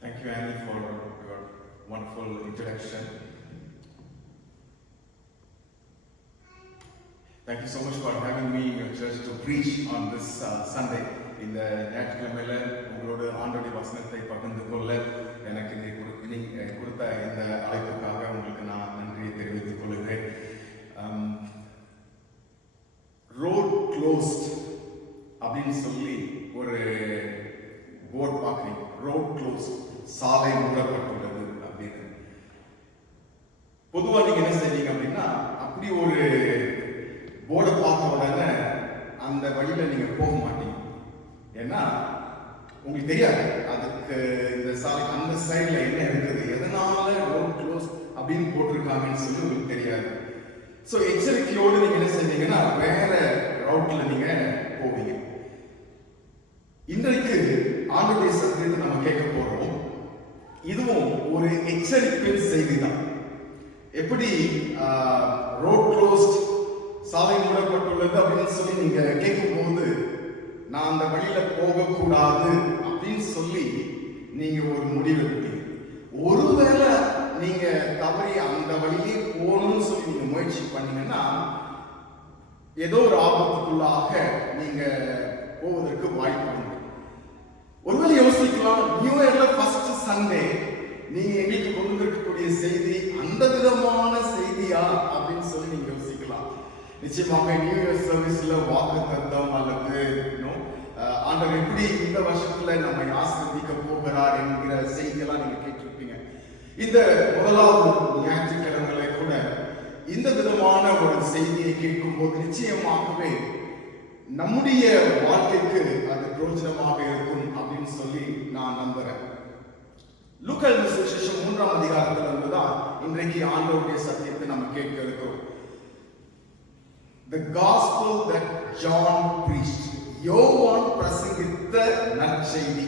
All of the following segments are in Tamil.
Thank you, Annie, for your wonderful introduction. Thank you so much for having me in your church to preach on this Sunday. இந்த ஞாயிற்றுக்கிழமையில உங்களோட ஆண்டோடைய வசனத்தை பகிர்ந்து கொள்ள எனக்கு கொடுத்த இந்த அழைப்புக்காக உங்களுக்கு நான் நன்றியை தெரிவித்துக் கொள்கிறேன். ரோட் க்ளோஸ்ட் அப்படின்னு சொல்லி ஒரு போர்ட் பார்க்குறீங்க. ரோட் க்ளோஸ், சாலை மூடப்பட்டுள்ளது அப்படின்னு. பொதுவாக நீங்க என்ன செய்வீங்க அப்படின்னா, அப்படி ஒரு போர்டை பார்த்த உடனே அந்த வழியில நீங்க போக மாட்டீங்க. ஏன்னா உங்களுக்கு தெரியாது அதுக்கு இந்த சாலை அந்த சைட்ல என்ன இருக்குது, எதனால ரோட் க்ளோஸ் அப்படின்னு போட்டிருக்காங்கன்னு சொல்லி உங்களுக்கு தெரியாது. ஸோ எச்சரிக்கையோடு நீங்க என்ன செய்வீங்கன்னா வேற ரவுட்ல நீங்க போவீங்க. இன்றைக்கு ஆண்டுடைய சத்தியத்தை நம்ம கேட்க போறோம். இதுவும் ஒரு எச்சரிப்பின் செய்தி தான். எப்படி ரோட் க்ளோஸ்ட், சாலை மூடப்பட்டுள்ளது அப்படின்னு சொல்லி நீங்க கேட்கும் போது நான் அந்த வழியில போகக்கூடாது அப்படின்னு சொல்லி நீங்க ஒரு முடிவு எடுப்பீங்க. ஒருவேளை நீங்க தவறி அந்த வழியே போகணும்னு சொல்லி நீங்க முயற்சி பண்ணீங்கன்னா ஏதோ ஒரு ஆபத்துக்குள்ளாக நீங்க போவதற்கு வாய்ப்பு உண்டு. ஒருவேளை யோசிக்கலாம், நியூ இயர்ல ஃபர்ஸ்ட் சண்டே நீங்க எங்களுக்கு கொண்டு இருக்கக்கூடிய செய்தி அந்த விதமான செய்தியா அப்படின்னு சொல்லி நீங்க யோசிக்கலாம். நிச்சயமாக நியூ இயர் சர்வீஸ்ல வாக்கு தத்தம் அல்லது ஆண்டவர் எப்படி இந்த வருஷத்துல நம்ம ஆசீர்வதிக்க போகிறார் என்கிற செய்தியெல்லாம் நீங்க கேட்டிருப்பீங்க. இந்த முதலாவது ஞாயிற்றுக்கிழமையில கூட இந்த விதமான ஒரு செய்தியை கேட்கும் போது நிச்சயமாகவே நம்முடைய வாழ்க்கைக்கு அது பிரயோஜனமாக இருக்கும் அப்படின்னு சொல்லி நான் நம்புறேன். லூக்கா சுவிசேஷம் 3ஆம் அதிகாரத்துல இருந்துதான் இன்றைக்கு ஆண்டவருடைய சத்தியத்தை நம்ம கேட்க இருக்கிறோம். The gospel that John preached. யோவான் பிரசங்கித்த நற்செய்தி.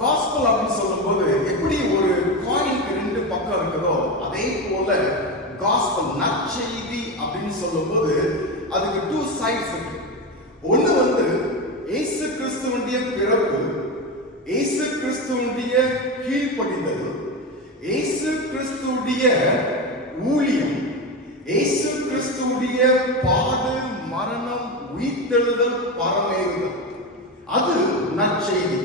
காஸ்பல் அப்படின்னு சொல்லும்போது எப்படி ஒரு காயினுக்கு 2 பக்கம் இருக்குதோ அதே போல காஸ்பல் நற்செய்தி அப்படின்னு சொல்லும்போது அதுக்கு 2 சைட்ஸ் இருக்கு. ஒண்ணு இயேசு கிறிஸ்துவுடைய பிறப்பு, இயேசு கிறிஸ்துவுடைய கீழ்ப்படிந்தது, இயேசு கிறிஸ்துவுடைய ஊழியம், இயேசு கிறிஸ்துவுடைய பாடு, மரணம், உயிர்த்தெழுதல், பரமேறுதல். அது நற்செய்தி.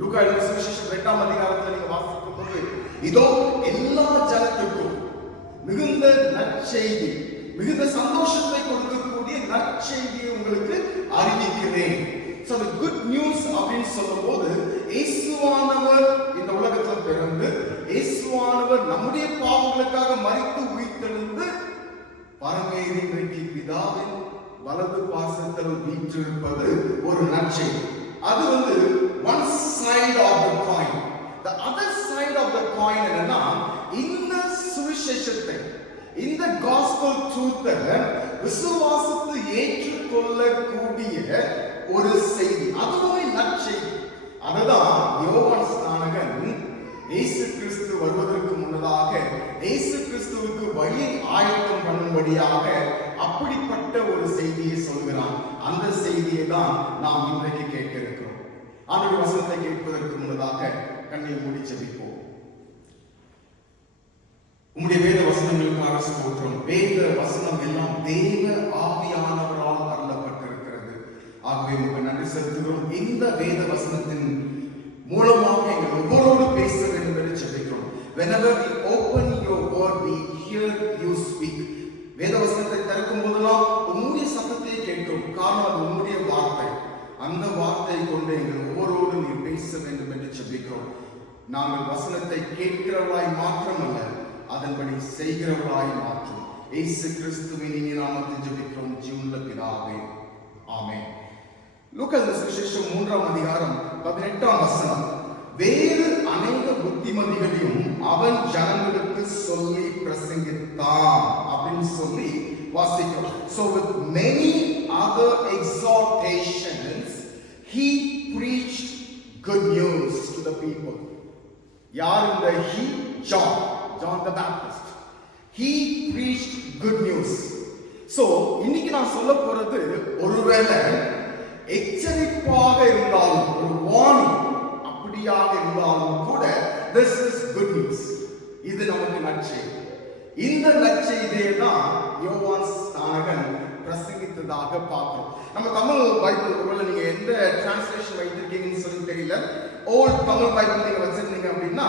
லூக்கா சுவிசேஷம் 2ஆம் அதிகாரத்தில் நீங்க வாசிக்கும் போது இதோ எல்லா ஜனத்துக்கும் மிகுந்த நற்செய்தி, மிகுந்த சந்தோஷத்தை கொடுக்கக்கூடிய நற்செய்தியை உங்களுக்கு அறிவிக்கிறேன். So the good news அப்படின்னு சொல்லும்போது இயேசுவானவர் இந்த உலகத்தில் பிறந்து, இயேசுவானவர் நம்முடைய பாவங்களுக்காக மரித்து உயிர்த்தெழுந்து பரமேறி இன்றைக்கு பிதாவின் வலது பாசத்தில் வீற்றிருப்பது ஒரு நற்செய்தி. அது one side of the coin. The other side of the coin என்னன்னா, இந்த சுவிசேஷத்தை, இந்த gospel truth விசுவாசத்தை ஏற்றுக்கொள்ளக்கூடிய ஒரு செய்தி, அதுவுமே நற்செய்தி. அதுதான் யோவான் ஸ்நானகன் இயேசு கிறிஸ்து வருவதற்கு முன்னதாக இயேசு கிறிஸ்துவுக்கு வழியை ஆயத்தம் பண்ணும்படியாக அப்படிப்பட்ட ஒரு செய்தியை சொல்கிறான். அந்த செய்தியை தான் நாம் இன்றைக்கு கேட்க இருக்கிறோம். ஆண்டவருடைய வசனத்தை கேட்பதற்கு முன்னதாக கண்ணை மூடி ஜெபிப்போம். உம்முடைய வேத வசனங்களுக்காக ஸ்தோத்திரம். வேத வசனம் எல்லாம் தேவ ஆவியானவரால் அருளப்பட்டிருக்கிறது. ஆகவே உங்களுக்கு நன்றி செலுத்துகிறோம். இந்த வேத வசனத்தின் மூலமாக எங்கள் ஒவ்வொருவரோடு பேச வேண்டும் என்று ஜெபிக்கிறோம். Whenever we open your word, we hear you speak. வேத வசனத்தை திறக்கும் போதெல்லாம் உம்முடைய சத்தத்தை கேட்கிறோம். காரணம் அது உம்முடைய வார்த்தை. அந்த வார்த்தையை கொண்டு எங்கள் ஒவ்வொருவரோடு நீர் பேச வேண்டும் என்று ஜெபிக்கிறோம். நாங்கள் வசனத்தை கேட்கிறவர்களாய் மாத்திரமல்ல, அதன்படி செய்கிறவர்களாய் மாற்றும். இயேசு கிறிஸ்துவின் இனிய நாமத்தில் ஜெபிக்கிறோம் ஜீவனுள்ள பிதாவே, ஆமென். லூக்கா சுவிசேஷம் 3ஆம் அதிகாரம் 18ஆம் வசனம். வேறு அநேக புத்திமதிகளையும் அவன் ஜனங்களுக்கு சொல்லி பிரசங்கித்தான் அப்படின்னு சொல்லி வாசிக்கிறோம். So with many other exhortations he preached good news to the people. யார் இந்த he? John the Baptist. He preached good news. So இன்னைக்கு நான் சொல்ல போறது ஒருவேளை எச்சரிப்பாக இருந்தாலும், ஒரு இந்த நற்செய்தியை தான் யோவான் ஸ்நானகன் பிரசங்கித்ததாக பார்க்கிறோம். நம்ம தமிழ் பைபிள் ஒருவேளை நீங்க எந்த டிரான்ஸ்லேஷன் வைத்திருக்கீங்கன்னு சொல்லி தெரியல. ஓல்ட் தமிழ் பைபிள் நீங்க வச்சிருந்தீங்க அப்படின்னா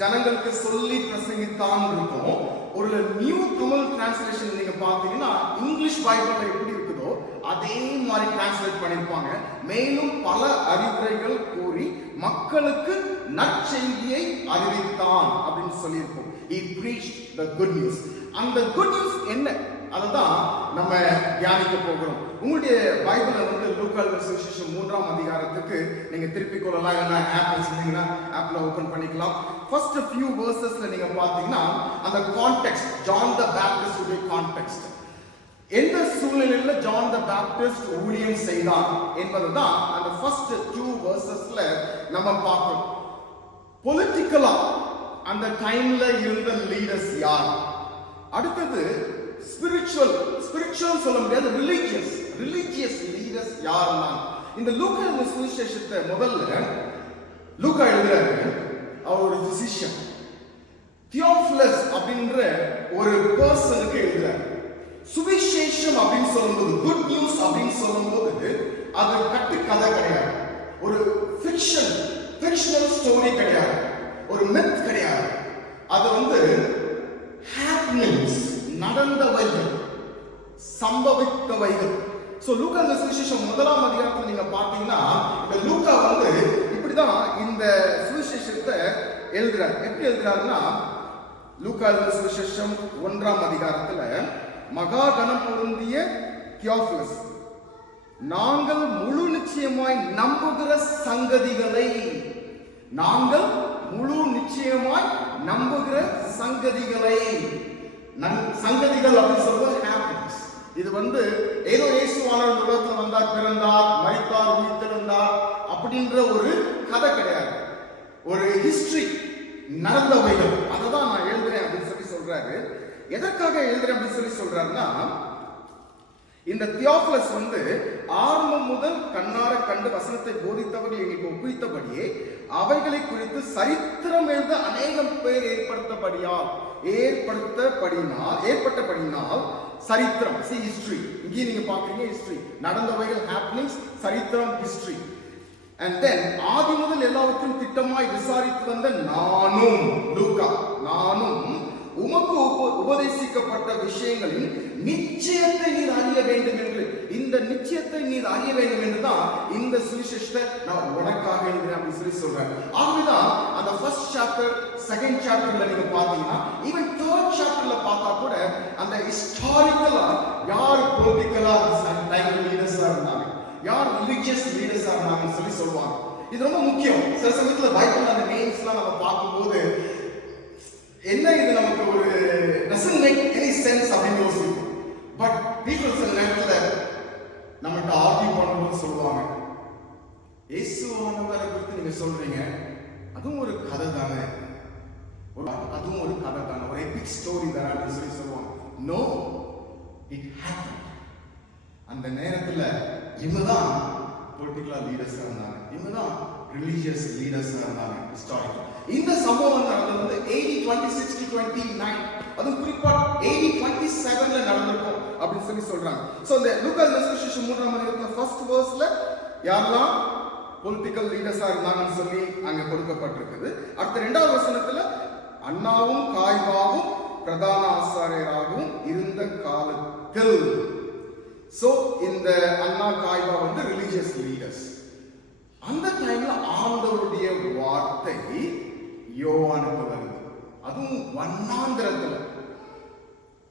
ஜனங்களுக்கு சொல்லி பிரசங்கித்தான் இருக்கும். ஒரு நியூ தமிழ் டிரான்ஸ்லேஷன் நீங்க பார்த்தீங்கன்னா இங்கிலீஷ் பைபிள்ல எப்படி இருக்குதோ அதே மாதிரி டிரான்ஸ்லேட் பண்ணிருப்பாங்க. மேலும் பல அறிவுரைகள் கூறி மக்களுக்கு நற்செய்தியை அறிவித்தான் அப்படின்னு சொல்லியிருப்போம். He preached the good news. அந்த good news என்ன? அதுதான் நம்ம தியானிக்க போகிறோம். உங்களுடைய பைபிளை வந்து லூக்கா சுவிசேஷம் 3ஆம் அதிகாரத்துக்கு நீங்க திருப்பிக் கொள்ளலாம். என்ன ஆப் வச்சிருந்தீங்கன்னா ஆப்ல ஓபன் பண்ணிக்கலாம். ஃபர்ஸ்ட் few versesல நீங்க பாத்தீங்கன்னா அந்த கான்டெக்ஸ்ட், ஜான் த பேப்டிஸ்ட் உடைய கான்டெக்ஸ்ட், எந்த சூழ்நிலையில ஜான் த பேப்டிஸ்ட் ஊழியம் செய்தான் என்பதுதான் அந்த ஃபர்ஸ்ட் 2 versesல நம்ம பார்க்கிறோம். பொலிட்டிக்கலா அந்த டைம்ல இருந்த லீடர்ஸ் யார், அடுத்தது ஸ்பிரிச்சுவல் சொல்ல முடியாது, ரிலிஜியஸ் லீடர்ஸ் யாருன்னா இந்த லூக்கா சுவிசேஷத்தை முதல்ல லூக்கா எழுதுறாரு. அவர் ஒரு பிசிஷியன் தியோஃபிலஸ் அப்படின்ற ஒரு பர்சனுக்கு எழுதுறாரு. சுவிசேஷம் அப்படின்னு சொல்லும்போது, குட் நியூஸ் அப்படின்னு சொல்லும்போது அது கட்டுக்கதை கிடையாது, ஒரு ஃபிக்ஷனல் ஸ்டோரி கிடையாது, ஒரு மித் கிடையாது. அது வந்து ஹேப்பனிங்ஸ், நடந்தவைகள், சம்பவித்தவைகள். சோ லூக்கா சுவிசேஷம் 1ஆம் அதிகாரத்துல நீங்க பாத்தீங்கன்னா இந்த லூக்கா வந்து இப்படிதான் இந்த சுவிசேஷத்தை எழுதுறாரு. எப்படி எழுதுறாருன்னா லூக்கா சுவிசேஷம் 1ஆம் அதிகாரத்துல மகா கனம் பொருந்திய தியோஃபிலஸ், நாங்கள் முழு நிச்சயமாய் நம்புகிற சங்கதிகளை, நாங்கள் முழு நிச்சயமாய் நம்புகிற சங்கதிகளை, சங்கதிகள் அப்படின்னு சொல்றது ஹேப்பனிங்ஸ். இது வந்து ஏதோ இயேசுவானவர் இந்த உலகத்துல வந்தார், பிறந்தார், மரித்தார், உயிர்த்தெழுந்தார் அப்படின்ற ஒரு கதை கிடையாது, ஒரு ஹிஸ்டரி, நடந்தவைகள். அதை தான் நான் எழுதுறேன் அப்படின்னு சொல்லி சொல்றாரு. எதற்காக எழுதுறேன் அப்படின்னு சொல்லி சொல்றாருன்னா இந்த தியோஃபிலஸ் வந்து ஆரம்பம் முதல் கண்ணார கண்டு வசனத்தை போதித்தவர்கள் எங்களுக்கு ஒப்புவித்தபடியே அவைகளை குறித்து சரித்திரம் எழுத அநேகம் பேர் ஏற்பட்டபடினால் சரித்திரம், ஹிஸ்டரி. இங்கே நீங்க பாக்குறீங்க ஹிஸ்டரி, நடந்தவைகள் ஹேப்பனிங்ஸ், சரித்திரம் ஹிஸ்டரி. And then ஆதி முதல் எல்லாவற்றையும் திட்டமாய் விசாரித்து வந்த நானும் லூக்கா, நானும் உமக்கு உபதேசிக்கப்பட்ட விஷயங்களின் நிச்சயத்தை நீர் அறிய வேண்டும் என்று, இந்த நிச்சயத்தை நீர் அறிய வேண்டும் என்று தான் இந்த சுவிசேஷத்தை நான் உனக்காக எழுதுறேன் அப்படின்னு சொல்லி சொல்றேன். ஆகவேதான் அந்த ஃபர்ஸ்ட் சாப்டர், செகண்ட் சாப்டர்ல நீங்க பாத்தீங்கன்னா, ஈவன் தேர்ட் சாப்டர்ல பார்த்தா கூட அந்த ஹிஸ்டாரிக்கலா யார் பொலிட்டிக்கலா டைம் லீடர்ஸா இருந்தாங்க, யார் ரிலிஜியஸ் லீடர்ஸா இருந்தாங்கன்னு சொல்லி சொல்லுவாங்க. இது ரொம்ப முக்கியம். சில சமயத்துல பைபிள்ல அந்த நேம்ஸ்லாம் நம்ம பார்க்கும்போது என்ன இது நமக்கு ஒரு doesn't make any sense அப்படின்னு யோசிக்கும். பட் people சில நேரத்துல நம்மகிட்ட ஆர்கியூ பண்ணும்போது சொல்லுவாங்க, இயேசுவானவரை குறித்து நீங்க சொல்றீங்க, அதுவும் ஒரு கதை தானே, அதுவும் ஒரு கதை தானே, ஒரு எபிக் ஸ்டோரி தானே அப்படின்னு சொல்லி சொல்லுவாங்க. No, it happened. அந்த நேரத்துல இவங்கதான் பொலிட்டிக்கலா லீடர்ஸா இருந்தாங்க, இவங்கதான் ரிலிஜியஸ் லீடர்ஸா இருந்தாங்க. ஹிஸ்டாரிக்கல் இந்த சம்பவம் நடந்தது வந்து AD 26-29, அதுவும் குறிப்பா AD 27ல நடந்திருக்கும் அப்படின்னு சொல்லி சொல்றாங்க. சோ இந்த லூக்கா சுவிசேஷம் 3ஆம் அதிகாரத்துல ஃபர்ஸ்ட் வெர்ஸ்ல யாரெல்லாம் பொலிட்டிக்கல் லீடர்ஸா இருந்தாங்கன்னு சொல்லி அங்க கொடுக்கப்பட்டிருக்குது. அடுத்த 2வது வசனத்துல அன்னாவும் காய்பாவும் பிரதான ஆசாரியராகவும் இருந்த காலத்தில், சோ இந்த அண்ணா காய்பா வந்து ரிலிஜியஸ் லீடர்ஸ். அந்த டைம்ல ஆண்டவருடைய வார்த்தை யோவானுக்கு வருது, அதுவும் வண்ணாந்திரத்துல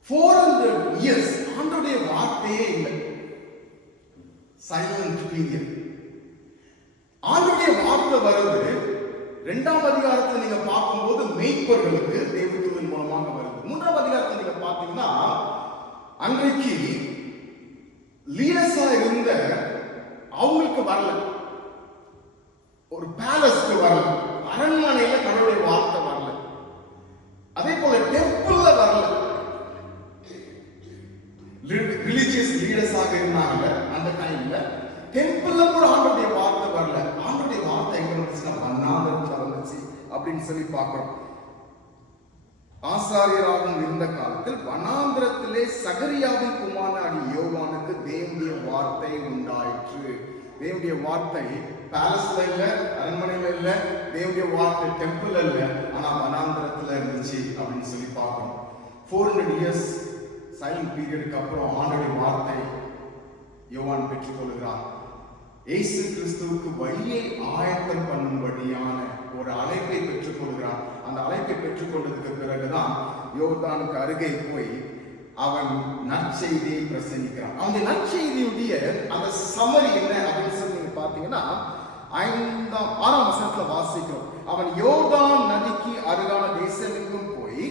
400 இயர்ஸ் ஆண்டவருடைய வார்த்தையே இல்லை, சைலண்ட் பீரியட். ஆண்டவருடைய வார்த்தை வருது 2ஆம் அதிகாரத்துல நீங்க பார்க்கும்போது மேய்ப்பர்களுக்கு தேவதூதன் மூலமாக வருது. 3ஆம் அதிகாரத்துல நீங்க பாத்தீங்கன்னா அன்றைக்கு லீடர்ஸா இருந்த அவங்களுக்கு வரல, ஒரு பேலஸ்க்கு வரல, அரண்மனையில கடவுளுடைய வார்த்தை வரல, அதே போல டெம்பிள்ல வரல. ரிலிஜியஸ் லீடர்ஸாக இருந்தாங்க அந்த டைம்ல, டெம்பிள்ல கூட ஆண்டவருடைய வார்த்தை வரல. ஆண்டவருடைய வார்த்தை எங்க வந்துச்சுன்னா வண்ணாந்திரத்துல வந்துச்சு அப்படின்னு சொல்லி பார்க்கிறோம். ஆசாரியராகவும் இருந்த காலத்தில் வனாந்திரத்திலே சகரியாவின் குமாரனாகிய யோவானுக்கு தேவனுடைய வார்த்தை உண்டாயிற்று. தேவனுடைய வார்த்தை பேலஸ்ல இல்ல, அரண்மனையில இல்ல, தேவனுடைய வார்த்தை டெம்பிள் இல்ல, ஆனா வனாந்திரத்துல இருந்துச்சு அப்படின்னு சொல்லி பார்க்கணும். 400 years சைலண்ட் பீரியடுக்கு அப்புறம் ஆண்டுடைய வார்த்தை யோவான் பெற்றுக்கொள்கிறார். இயேசு கிறிஸ்துவுக்கு வழியை ஆயத்தம் பண்ணும்படியான ஒரு அழைப்பை பெற்றுக்கொள்கிறார். அந்த அழைப்பை பெற்றுக்கொண்டதுக்கு பிறகுதான் யோர்தானுக்கு அருகே போய் அவன் நற்செய்தியை பிரசங்கிக்கிறான். அவனுடைய நற்செய்தியுடைய அந்த சமரி என்ன அப்படின்னு சொல்லி நீங்க பாத்தீங்கன்னா 6ஆம் வசனத்துல வாசிக்கிறோம். அவன் யோர்தான் நதிக்கு அருகான தேசமெங்கும் போய்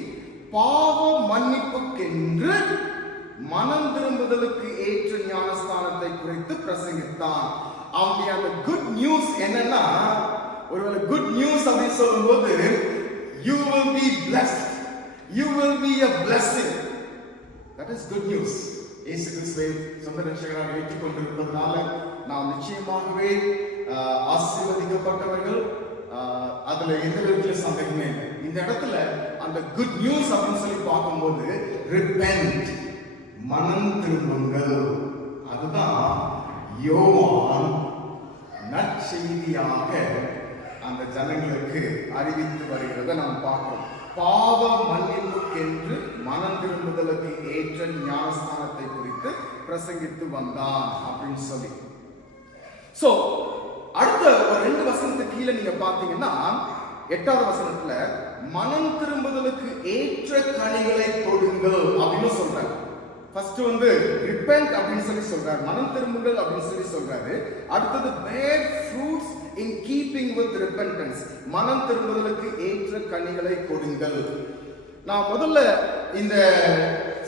பாவ மன்னிப்புக்கென்று மனம் திரும்புதலுக்கு ஏற்ற ஞானஸ்தானத்தை குறித்து பிரசங்கித்தான். அவனுடைய அந்த குட் நியூஸ் என்னன்னா, ஒருவேளை குட் நியூஸ் அப்படின்னு சொல்லும்போது you will be blessed, you will be a blessing, that is good news. இயேசு கிறிஸ்துவை சொந்த ரட்சகராக ஏற்றுக்கொண்டிருப்பதனால நாம் நிச்சயமாகவே ஆசீர்வதிக்கப்பட்டவர்கள். அதுல எந்த விதத்துல சந்தேகமே இல்லை. இந்த இடத்துல அந்த குட் நியூஸ் அப்படின்னு சொல்லி பார்க்கும்போது repent, மனம் திரும்புங்கள், அதுதான் யோவான் நற்செய்தியாக அந்த ஜனங்களுக்கு அறிவித்து வருகிறத நாம் பார்க்கிறோம். பாவ மன்னிப்புக்கென்று மனம் திரும்புதலுக்கு ஏற்ற ஞானஸ்தானத்தை குறித்து பிரசங்கித்து வந்தான் அப்படின்னு சொல்லி. சோ அடுத்த ஒரு 2 வசனத்துக்கு கீழே நீங்க பாத்தீங்கன்னா 8வது வசனத்துல மனம் திரும்புதலுக்கு ஏற்ற கனிகளை கொடுங்கள் அப்படின்னு சொல்றாரு. ஃபர்ஸ்ட் repent அப்படின்னு சொல்லி சொல்றாரு, மனம் திரும்புங்கள் அப்படின்னு சொல்லி சொல்றாரு. அடுத்தது bear fruits in keeping with repentance, மனம் திரும்புதலுக்கு ஏற்ற கனிகளை கொடுங்கள். நான் முதல்ல இந்த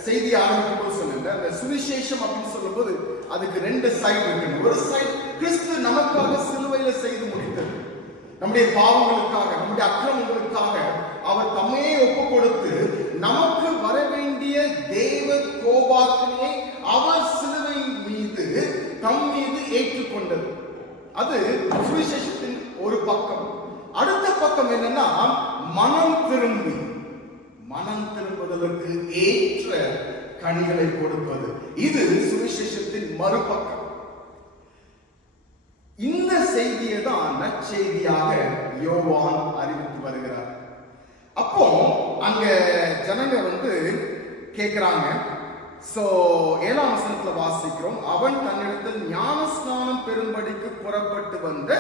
செய்தி ஆரம்பிக்கும் போது சொன்னேன், அந்த சுவிசேஷம் அப்படின்னு சொல்லும்போது அதுக்கு 2 சைடு இருக்கு. ஒரு சைடு கிறிஸ்து நமக்காக சிலுவையில செய்து முடித்தது, நம்முடைய பாவங்களுக்காக, நம்முடைய அக்கிரமங்களுக்காக அவர் தம்மையே ஒப்பு கொடுத்து நமக்கு வர வேண்டிய தேவ கோபாக்கினை அவர் சிலுவை மீது தம் மீது ஏற்றுக்கொண்டது. அது சுவிசேஷத்தின் ஒரு பக்கம். அடுத்த பக்கம் என்னன்னா மனம் திரும்புதலுக்கு ஏற்ற கனிகளை கொடுப்பது. இது சுவிசேஷத்தின் மறுபக்கம். இந்த செய்தியை தான் நற்செய்தியாக யோவான் அறிவித்து வருகிறார். அப்போ அங்க ஜனங்க கேக்குறாங்க. சோ 7ஆம் வசனத்துல வாசிக்கிறோம், அவன் தன்னிடத்தில் ஞானஸ்நானம் பெறும்படிக்கு புறப்பட்டு வந்த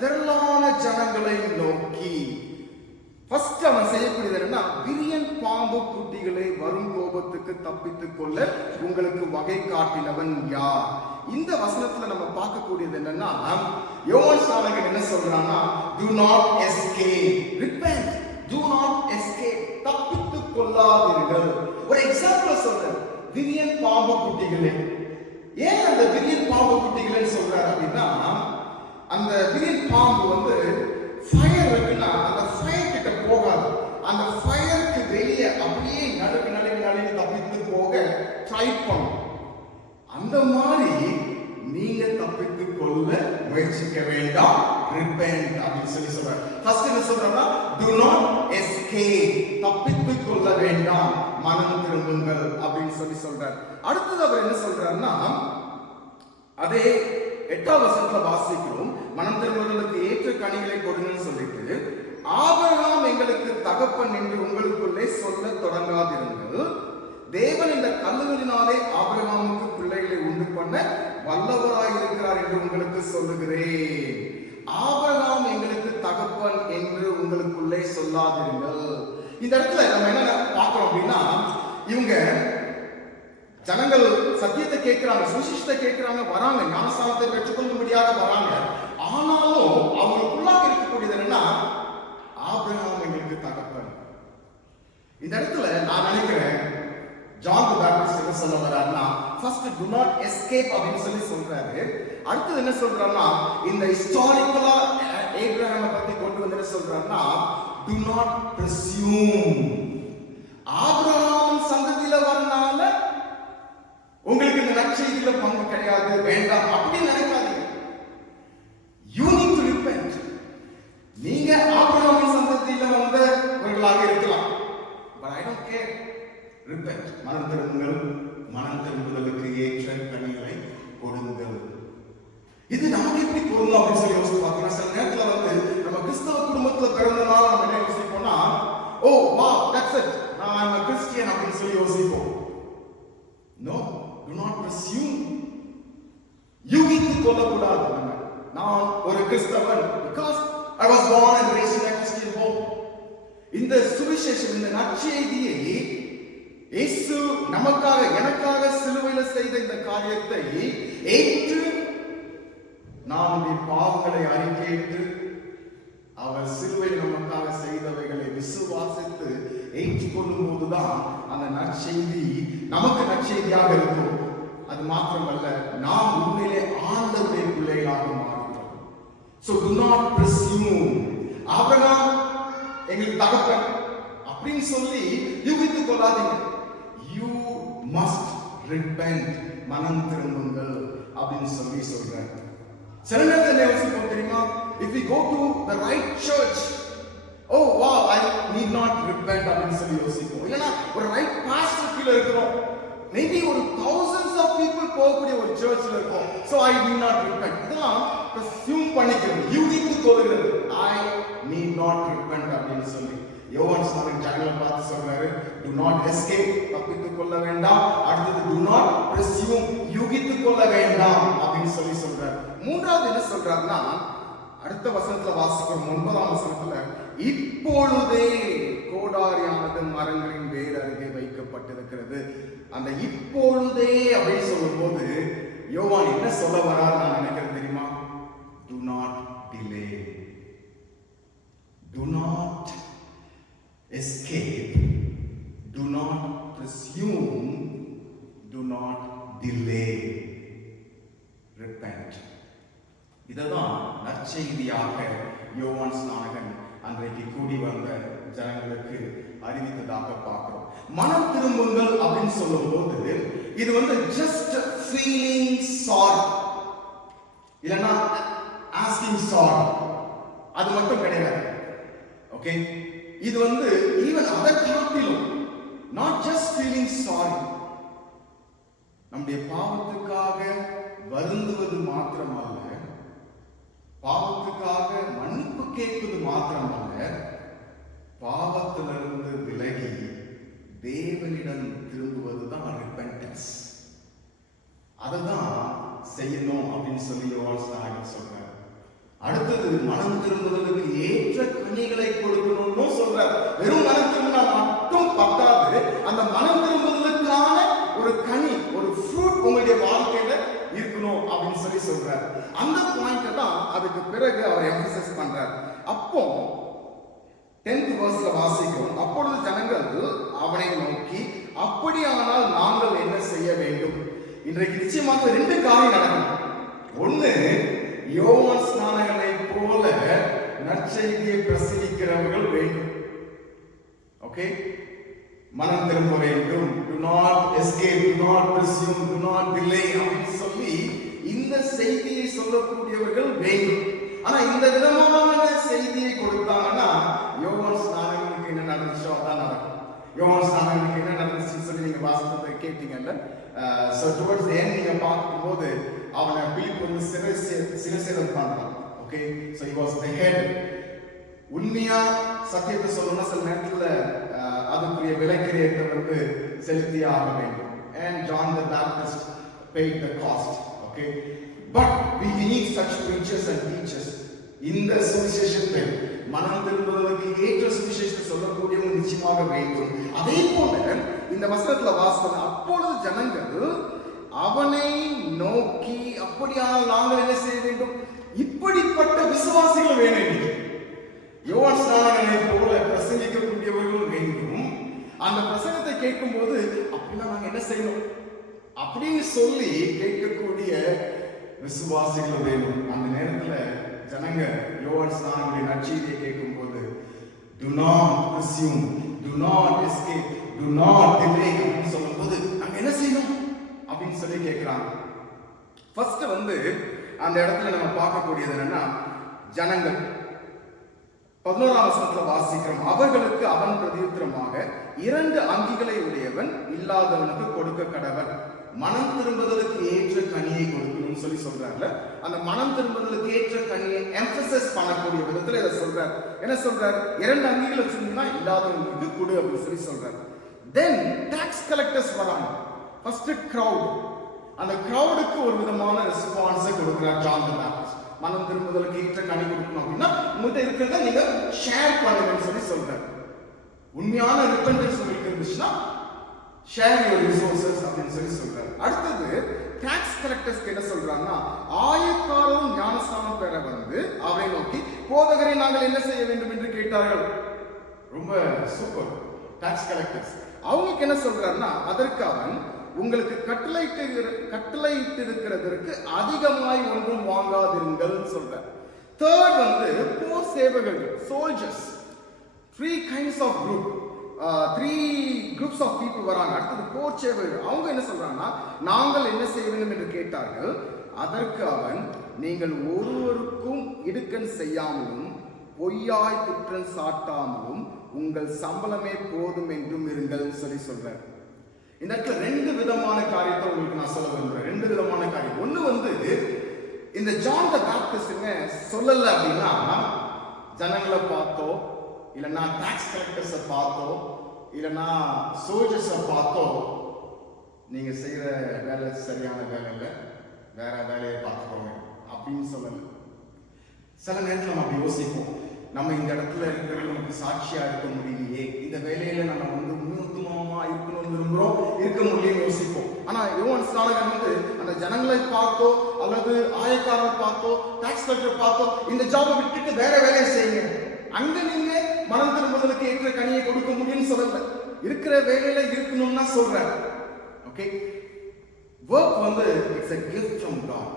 திரளான ஜனங்களை நோக்கி, ஃபர்ஸ்ட் அவன் செய்யக்கூடியது என்னன்னா, விரியன் பாம்பு குட்டிகளை வரும் கோபத்துக்கு தப்பித்துக் கொள்ள உங்களுக்கு வகை காட்டினவன் யார்? இந்த வசனத்துல நம்ம பார்க்கக்கூடியது என்னன்னா, யோவான் ஸ்நானகன் என்ன சொல்றான்னா, do not escape, repent, do not escape, தப்பித்துக் கொள்ளாதீர்கள். ஒரு எக்ஸாம்பிள் சொல்றேன், விரியன் பாம்பு குட்டிகளே. ஏன் அந்த விரியன் பாம்பு குட்டிகளை சொல்றாரு அப்படின்னா, அந்த விரியன் பாம்பு ஃபயர் இருக்குன்னா அந்த ஃபயர் கிட்ட போகாது, அந்த ஃபயருக்கு வெளியே அப்படியே நடுவு தப்பித்து போக ட்ரை பண்ணும். அந்த மாதிரி நீங்க தப்பித்துக் கொள்ள முயற்சிக்க வேண்டாம், repent அப்படின்னு சொல்லி சொல்றாரு. ஃபர்ஸ்ட் என்ன சொல்றாருன்னா, do not escape, தப்பித்துக் கொள்ள வேண்டாம், மனம் திரும்புங்கள் அப்படின்னு சொல்லி சொல்றாரு. அடுத்தது அவர் என்ன சொல்றாருன்னா, அதே 8ஆம் வசனத்துல வாசிக்கிறோம், மனம் திரும்புதலுக்கு ஏற்ற கனிகளை கொடுங்கன்னு சொல்லிட்டு, ஆபிரகாம் எங்களுக்கு தகப்பன் என்று உங்களுக்குள்ளே சொல்ல தொடங்காதிருங்கள், தேவன் இந்த கல்லுகளினாலே ஆபிரகாமுக்கு பிள்ளைகளை உண்டு பண்ண வல்லவராயிருக்கிறார் என்று உங்களுக்கு சொல்லுகிறேன். ஆபிரகாம் எங்களுக்கு தகப்பன் என்று உங்களுக்குள்ளே சொல்லாதிருங்கள். இந்த இடத்துல நம்ம என்ன பார்க்கிறோம் அப்படின்னா, இவங்க ஜனங்கள் சத்தியத்தை கேட்கிறாங்க, சுவிசேஷத்தை கேட்கிறாங்க, வராங்க, ஞானஸ்நானத்தை பெற்றுக்கொள்ளும்படியாக வராங்க. ஆனாலும் அவங்களுக்குள்ளாக இருக்கக்கூடியது என்னன்னா, ஆபிரகாம் எங்களுக்கு தகப்பன். இந்த இடத்துல நான் நினைக்கிறேன், ஜான் தி பேப்டிஸ்ட் என்ன சொல்ல வர்றாருன்னா, ஃபர்ஸ்ட் do not escape அப்படின்னு சொல்லி சொல்றாரு. அடுத்து என்ன சொல்றாருன்னா, இந்த ஹிஸ்டாரிக்கலா ஆபிரகாமை பத்தி கொண்டு வந்து என்ன சொல்றாருன்னா, do not presume, ஆபிரகாம் சந்ததியில வரனால உங்களுக்கு இந்த நற்செய்தியில பங்கு கிடையாது, வேண்டாம் அப்படி நினைக்காதீங்க. you need to repent. நீங்க ஆபிரகாம் சந்ததியில வந்தவர்களாக இருக்கலாம், but I don't மனம் திரும்புங்கள், மனம் திரும்புதலுக்கு ஏற்ற கனிகளை கொடுங்கள். இது நமக்கு எப்படி பொருந்தும் அப்படின்னு சொல்லி யோசிச்சு பார்த்தோம்னா, சில நேரத்துல நம்ம கிறிஸ்தவ குடும்பத்துல பிறந்தனால நம்ம என்ன யோசிப்போம்னா, ஓ வா தட்ஸ் இட், நான் கிறிஸ்டியன் அப்படின்னு சொல்லி யோசிப்போம். No, do not presume. யூகித்துக் கொள்ளக்கூடாது. நான் ஒரு கிறிஸ்தவன் because I was born and raised in a Christian home. இந்த சுவிசேஷம், இந்த நற்செய்தியை இயேசு நமக்காக எனக்காக சிலுவையில் செய்த இந்த காரியத்தை ஏற்று நம்முடைய பாவங்களை அறிக்கையிட்டு அவர் சிலுவையில் நமக்காக செய்தவைகளை விசுவாசித்து ஏற்றுக்கொள்ளும் போதுதான் அந்த நற்செய்தி நமக்கு நற்செய்தியாக இருக்கும். அது மாத்திரமல்ல, நாம் உண்மையிலே ஆண்டவருடைய பிள்ளைகளாக மாறுகிறோம். So do not presume. Abraham எங்களுக்கு தகப்பன் அப்படின்னு சொல்லி யூகித்துக் கொள்ளாதீங்க. You must repent, மனம் திரும்புங்கள் அப்படின்னு சொல்லி சொல்றேன். சில நேரத்தில் யோசிப்போம் தெரியுமா, if we go to the right church, oh wow, I need not repent அப்படின்னு சொல்லி யோசிப்போம். இல்லைன்னா ஒரு ரைட் பாஸ்டர் கீழே இருக்கிறோம், maybe ஒரு thousands of people போகக்கூடிய ஒரு சர்ச்ல இருக்கும், so I need not repent. இதெல்லாம் presume பண்ணிக்கிறது, யூகித்துக் கொள்கிறது. I need not repent அப்படின்னு சொல்லி யோவான் ஸ்நானன் சேனல் பார்த்து சொல்றாரு, do not escape, தப்பித்துக் கொள்ள வேண்டாம். அடுத்தது do not presume, யூகித்துக் கொள்ள வேண்டாம் அப்படின்னு சொல்லி சொல்றாரு. மூன்றாவது என்ன சொல்றாருன்னா, அடுத்த வசனத்துல வாசிக்கிறோம், 9ஆம் வசனத்துல, இப்பொழுதே கோடாரியானது மரங்களின் வேர் அருகே வைக்கப்பட்டிருக்கிறது. அந்த இப்பொழுதே அப்படின்னு சொல்லும் போது யோவான் என்ன சொல்ல வரார் நான் நினைக்கிறேன் தெரியுமா, do not delay, do not escape, do not presume, do not delay, repent. இதுதான் நற்செய்தியாக யோவான் ஸ்நானகன் அன்றைக்கு கூடி வந்த ஜனங்களுக்கு அறிவித்ததாக பார்க்கிறோம். மனம் திரும்புங்கள் அப்படின்னு சொல்லும் போது இது ஜஸ்ட் ஃபீலிங் சாரி, இல்லைன்னா ஆஸ்கிங் சாரி, அது மட்டும் கிடையாது. ஓகே, இது ஈவன் அதை காட்டிலும் நாட் ஜஸ்ட் ஃபீலிங் சாரி, நம்முடைய பாவத்துக்காக வருந்துவது மாத்திரமல்ல, பாவத்துக்காக மன்னிப்பு கேட்பது மாத்திரமல்ல, பாவத்திலிருந்து விலகி தேவனிடம் திரும்புவதுதான் ரிப்பெண்டன்ஸ். அதுதான் செய்யணும் அப்படின்னு சொல்லி யோவான் ஸ்நானகன் சொல்றார். அடுத்தது மனம் திரும்புவதற்கு ஏற்ற கனிகளை கொடுக்கணும்னு சொல்றார். வெறும் மனம் திரும்பினா மட்டும் பத்தாது, அந்த மனம் திரும்புவதற்கான ஒரு கனி, ஒரு ஃப்ரூட் உங்களுடைய வாழ்க்கையில இருக்கணும் அப்படின்னு சொல்லி சொல்றார். அந்த பாயிண்ட தான் அதுக்கு பிறகு அவர் எம்பசைஸ் பண்றார். அப்போ 10th verseல வாசிக்கிறோம், அப்பொழுது ஜனங்கள் அவனை நோக்கி, அப்படியானால் நாங்கள் என்ன செய்ய வேண்டும்? இன்றைக்கு நிச்சயமாக 2 காரியம் நடக்கும். ஒண்ணு, யோவான் ஸ்நானகனை போல நற்செய்தியை பிரசங்கிக்கிறவர்கள் வேண்டும். ஓகே, மனம் திரும்ப வேண்டும், do not escape, do not presume, do not delay அப்படின்னு சொல்லி இந்த செய்தியை சொல்லக்கூடியவர்கள் வேண்டும். ஆனா இந்த விதமான செய்தியை கொடுத்தாங்கன்னா யோவான் ஸ்நானகனுக்கு என்ன நடந்துச்சோ அதான் நடக்கும். யோவான் ஸ்நானகனுக்கு என்ன நடந்துச்சுன்னு சொல்லி நீங்க வாசித்ததை கேட்டீங்கல்ல. so towards the end நீங்க பார்க்கும்போது அவனை பிலிப்பு சிரசேதம் பண்றான். Okay, so he was the head. உண்மையா சத்தியத்தை சொல்லணும்னா சில நேரத்துல அதுக்குரிய விலைக்கிரயத்தை செலுத்தியே ஆக வேண்டும். and John the Baptist paid the cost. okay, but we need such preachers and teachers. இந்த சுவிசேஷத்தை மனம் திரும்புவதற்கு ஏற்ற சுவிசேஷத்தை சொல்லக்கூடியவங்க நிச்சயமாக வேண்டும். அதே போல இந்த வசனத்துல வாசித்தது, அப்பொழுது ஜனங்கள் அவனை நோக்கி, அப்படியானால் நாங்கள் என்ன செய்ய வேண்டும்? இப்படிப்பட்ட விசுவாசிகள் வேணும். யோவான் ஸ்நானகனை போல பிரசங்கிக்கக்கூடியவர்கள் வேண்டும். அந்த பிரசங்கத்தை கேட்கும் போது அப்படின்னா நாங்க என்ன செய்யணும் அப்படின்னு சொல்லி கேட்கக்கூடிய விசுவாசிகள் வேணும். அந்த நேரத்துல ஜனங்க யோவான் ஸ்நானகனுடைய நற்செய்தியை கேட்கும் போது do not presume, do not escape, do not delay அப்படின்னு சொல்லும் போது நாங்க என்ன செய்யணும் அப்படின்னு சொல்லி கேட்கிறாங்க. ஃபர்ஸ்ட் அந்த இடத்துல நம்ம பார்க்கக்கூடியது என்னன்னா, ஜனங்கள் 11ஆம் வசனத்துல வாசிக்கிறோம். அவர்களுக்கு அவன் பிரதியுத்தரமாக, 2 அங்கிகளை உடையவன் இல்லாதவனுக்கு கொடுக்க கடவன், மனம் திரும்புதலுக்கு ஏற்ற கனியை கொடுக்கணும்னு சொல்றாருல. அந்த மனம் திரும்புதலுக்கு ஏற்ற கனியை எம்பசைஸ் பண்ணக்கூடிய விதத்துல இதை சொல்றாரு. என்ன சொல்றாரு? 2 அங்கிகள் வச்சிருந்தீங்கன்னா இல்லாதவங்களுக்கு கொடு அப்படின்னு சொல்றாரு. தென் டாக்ஸ் கலெக்டர்ஸ் வராங்க. First crowd. அந்த கிரவுடுக்கு ஒரு விதமான ரெஸ்பான்ஸை கொடுக்கிறார் ஜான் தி பேப்டிஸ்ட். மனம் திரும்புதலுக்கு ஏற்ற கனி கொடுக்கணும் அப்படின்னா உங்கள்கிட்ட இருக்கிறத நீங்க ஷேர் பண்ணுங்கன்னு சொல்றாரு. உண்மையான ரிப்பெண்டன்ஸ் உங்களுக்கு இருந்துச்சுன்னா ஷேர் யுவர் ரிசோர்சஸ் அப்படின்னு சொல்றாரு. அடுத்தது டாக்ஸ் கலெக்டர்ஸ்க்கு என்ன சொல்றாங்கன்னா, ஆயக்காரரும் ஞானஸ்நானம் பெற வந்து அவரை நோக்கி, போதகரை நாங்கள் என்ன செய்ய வேண்டும் என்று கேட்டார்கள். ரொம்ப சூப்பர். டாக்ஸ் கலெக்டர்ஸ் அவங்களுக்கு என்ன சொல்றாருன்னா, அதற்கு அவன், உங்களுக்கு கட்டளையிட்டு இருக்கிறதற்கு அதிகமாய் ஒன்றும் வாங்காதிருங்கள் சொல்றார். தேர்ட் வந்து போர் சேவகர்கள், soldiers. 3 kinds of group, 3 groups of people வராங்க. அடுத்தது போர் சேவகர்கள். அவங்க என்ன சொல்றாங்கன்னா, நாங்கள் என்ன செய்ய வேண்டும் என்று கேட்டார்கள். அதற்கு அவன், நீங்கள் ஒருவருக்கும் இடுக்கண் செய்யாமலும் பொய்யாய் குற்றம் சாட்டாமலும் உங்கள் சம்பளமே போதும் என்றும் இருங்கள் சொல்றார். இந்த இடத்துல 2 விதமான காரியத்தை உங்களுக்கு நான் சொல்ல விரும்புறேன். 2 விதமான காரியம். ஒண்ணு வந்து, இந்த ஜான் தி பேப்டிஸ்ட் சொல்லல அப்படின்னா, ஜனங்களை பார்த்தோ இல்லைன்னா டாக்ஸ் கலெக்டர்ஸை பார்த்தோ இல்லைன்னா சோல்ஜர்ஸை பார்த்தோ நீங்க செய்யற வேலை சரியான வேலை இல்லை, வேற வேலையை பார்த்துக்கோங்க அப்படின்னு சொல்லல. சில நேரத்தில் நம்ம அப்படி யோசிப்போம், நம்ம இந்த இடத்துல இருக்கிறது நமக்கு சாட்சியா இருக்க முடியலையே, இந்த வேலையில நம்ம வந்து உண்மையுத்தமா இருக்கணும்னு விரும்புறோம், இருக்க முடியும்னு யோசிப்போம். ஆனா யோவான் ஸ்நானகன் வந்து அந்த ஜனங்களை பார்த்தோ அல்லது ஆயக்காரரை பார்த்தோ டாக்ஸ் கலெக்டரை பார்த்தோ இந்த ஜாபை விட்டுட்டு வேற வேலையை செய்யுங்க, அங்க நீங்க மனம் திரும்புதலுக்கு ஏற்ற கனியை கொடுக்க முடியும்னு சொல்லல, இருக்கிற வேலையில இருக்கணும்னா சொல்றாரு. ஓகே, வர்க் வந்து it's a gift from God.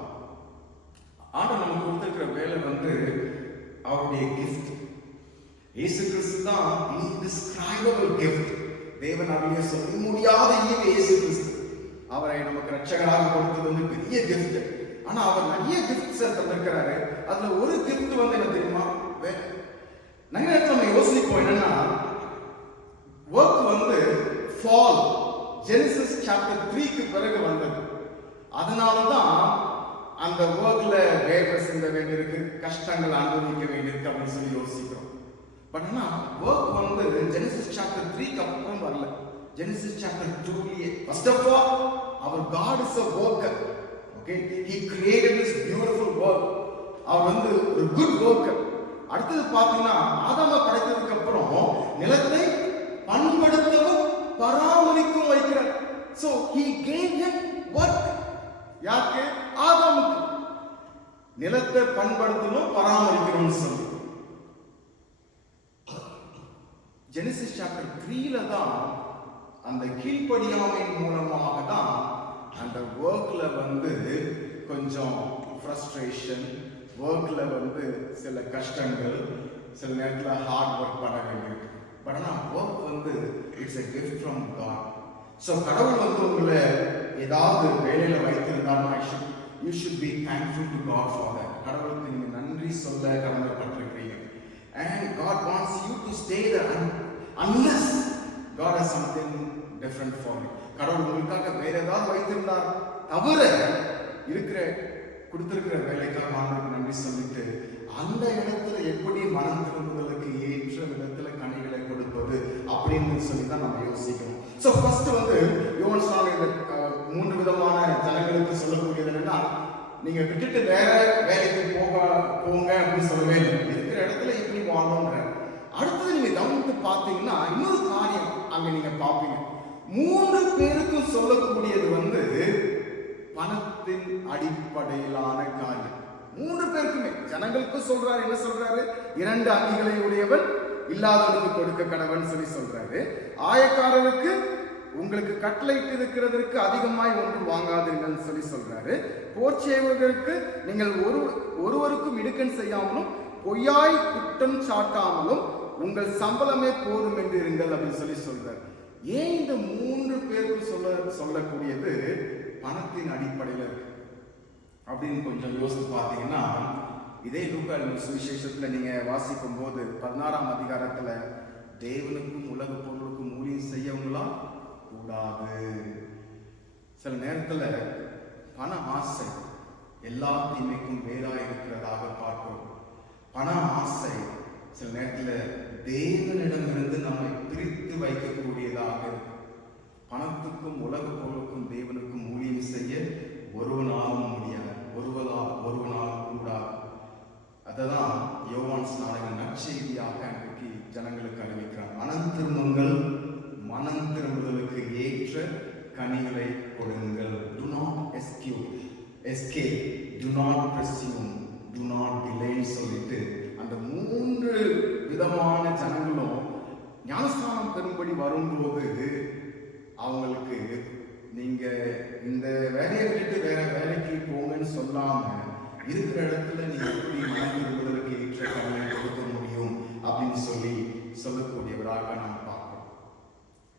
ஆண்டவர் நமக்கு கொடுத்திருக்கிற வேலை வந்து அவருடைய gift. இயேசு கிறிஸ்து தான் indescribable gift. தேவன் அருளிய சொல்ல முடியாத ஈவு இயேசு கிறிஸ்து. அவரை நமக்கு ரட்சகராக கொடுத்தது வந்து பெரிய gift. ஆனா அவர் நிறைய gifts தந்திருக்கிறாரு. அதுல ஒரு gift வந்து என்ன தெரியுமா? வேலை. நிறைய நேரத்தில் நம்ம யோசிப்போம் என்னன்னா, ஒர்க் வந்து ஃபால் ஜெனிசிஸ் சாப்டர் 3க்கு பிறகு வந்தது. அதனாலதான் அந்த ஒர்க்ல வேர்வை சிந்த வேண்டியிருக்கு, கஷ்டங்கள் அனுபவிக்க வேண்டியிருக்கு அப்படின்னு சொல்லி யோசிக்கிறோம். பட் ஆனா ஒர்க் வந்து ஜெனிசிஸ் சாப்டர் 3க்கு அப்புறம் வரல. ஜெனிசிஸ் சாப்டர் 2லயே first of all our God is a worker. Okay, he created this beautiful work. அவர் வந்து ஒரு குட் worker. அடுத்தது பாத்தீங்கன்னா, ஆதாம படைத்ததுக்கு அப்புறம் நிலத்தை பண்படுத்தவும் பராமரிக்கவும் வைக்கிறார். So he gave him work. யாருக்கு? ஆதாமுக்கு. நிலத்தை பண்படுத்தணும் பராமரிக்கணும்னு சொல்லி. ஜெனிசிஸ் சாப்டர் 3ல தான் அந்த கீழ்ப்படியாமையின் மூலமாக தான் அந்த ஒர்க்ல வந்து கொஞ்சம் ஃப்ரஸ்ட்ரேஷன், ஒர்க்ல வந்து சில கஷ்டங்கள், சில நேரத்தில் ஹார்ட் ஒர்க் பண்ண வேண்டியிருக்கு. பட் ஆனால் ஒர்க் வந்து it's a gift from God. So கடவுள் வந்து உங்களை ஏதாவது வேலையில வைத்திருந்தாலும் you should be thankful to God for that. கடவுளுக்கு நீங்க நன்றி சொல்ல கடமைப்பட்டிருக்கிறீங்க. And God wants you to stay there unless God has something different for you. கடவுள் உங்களுக்காக வேற ஏதாவது வைத்திருந்தார் தவிர இருக்கிற கொடுத்திருக்கிற வேலைக்காக ஆண்டவருக்கு நன்றி சொல்லிட்டு அந்த இடத்துல எப்படி மனம் திரும்புதலுக்கு ஏற்ற விதத்துல கனிகளை கொடுப்பது அப்படின்னு சொல்லி தான் நம்ம யோசிக்கணும். ஸோ ஃபர்ஸ்ட் வந்து யோவான் ஸ்நானகன் 3 விதமான ஜனங்களுக்கு சொல்லக்கூடியது என்னன்னா, நீங்க விட்டுட்டு வேற வேலைக்கு போங்க அப்படின்னு சொல்லவே இல்லை, இருக்கிற இடத்துல எப்படி வாழணும்ன்ற. அடுத்தது நீங்க கவனித்து பார்த்தீங்கன்னா இன்னொரு காரியம் அங்க நீங்க பார்ப்பீங்க. 3 பேருக்கும் சொல்லக்கூடியது வந்து பணத்தின் அடிப்படையிலான காரியம். 3 பேருக்குமே ஜனங்களுக்கும் சொல்றாரு. என்ன சொல்றாரு? 2 அங்கிகளை உடையவன் இல்லாதவனுக்கு கொடுக்க கடவன் சொல்லி சொல்றாரு. ஆயக்காரருக்கு உங்களுக்கு கட்டளையிட்டு இருக்கிறதற்கு அதிகமாய் ஒன்றும் வாங்காதீர்கள் சொல்லி சொல்றாரு. போர்ச்சேவர்களுக்கு நீங்கள் ஒருவருக்கும் இடுக்கண் செய்யாமலும் பொய்யாய் குற்றம் சாட்டாமலும் உங்கள் சம்பளமே போதும் என்று இருங்கள் அப்படின்னு சொல்லி சொல்றாரு. ஏன் இந்த 3 பேருக்கு சொல்லக்கூடியது பணத்தின் அடிப்படையில் இருக்கு அப்படின்னு கொஞ்சம் யோசித்து பார்த்தீங்கன்னா, இதே லூக்கா எழுதின சுவிசேஷத்துல நீங்க வாசிக்கும் போது 16ஆம் அதிகாரத்துல தேவனுக்கும் உலக பொருளுக்கும் ஊழியம் செய்யவங்களா கூடாது. சில நேரத்துல பண ஆசை எல்லா தீமைக்கும் வேறா இருக்கிறதாக பார்க்கிறோம். பண ஆசை சில நேரத்துல தேவனிடமிருந்து நம்மை பிரித்து வைக்கக்கூடியதாக இருக்கும். பணத்துக்கும் உலக பொருளுக்கும் தேவனுக்கும் ஊழியம் செய்ய ஒருவனாலும் முடியாது, ஒருவனாலும் கூடாது. அததான் யோவான் ஸ்நானகன் நற்செய்தியாக அன்றைக்கு ஜனங்களுக்கு அறிவிக்கிறார். மனம் திரும்புங்கள், மனம் திரும்புதலுக்கு ஏற்ற கனிகளை கொடுங்கள். Do not escape, do not presume, do not delay சொல்லிட்டு அந்த 3 விதமான ஜனங்களும் ஞானஸ்நானம் பெறும்படி வரும்போது அவங்களுக்கு நீங்க இந்த வேலையை விட்டுட்டு வேற வேலைக்கு போங்கன்னு சொல்லாம இருக்கிற இடத்துல நீங்க எப்படி மனம் திரும்புவதற்கு ஏற்ற கவலை கொடுக்க முடியும் அப்படின்னு சொல்லக்கூடியவராக நாம் பார்க்கிறோம்.